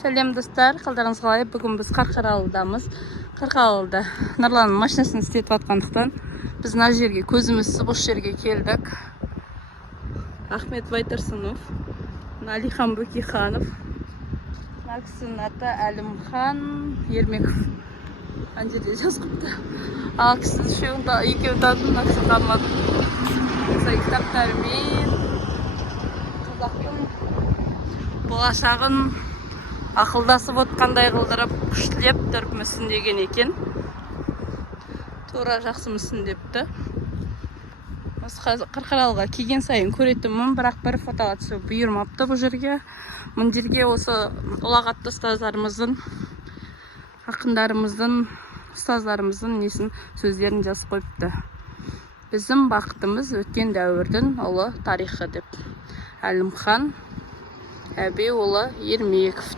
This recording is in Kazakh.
Сәлем достар, қалдарыңыз қалай? Бүгін біз Қарқаралыдамыз. Қарқаралыда Нұрланның машинасын істетіп атқандықтан біз мына жерге көзімізсіз осы жерге келдік. Ахмет Байтұрсынов, Алихан Бөкейханов, мына кісінің аты Әлімхан Ермеков. Ана жерде жазғыпты. Ал кісі екеуін тадым, мына кісі танымадым. Осылай кітаптарымен қазақтың болашағын ақылдасып отқандай қылдырып күштілеп тұрып мүсін деген екен. Тура жақсы мүсін депті. Қарқаралыға келген сайын көретінмін, бірақ бір фотоға түсу бұйырмапты бұл жерге. Бұл жерге осы ұлағатты ұстаздарымыздың, ақындарымыздың, ұстаздарымыздың несін сөздерін жазып қойыпты. Біздің бақытымыз өткен дәуірдің ұлы тарихы деп. Әлімхан Әбеұлы Ермеков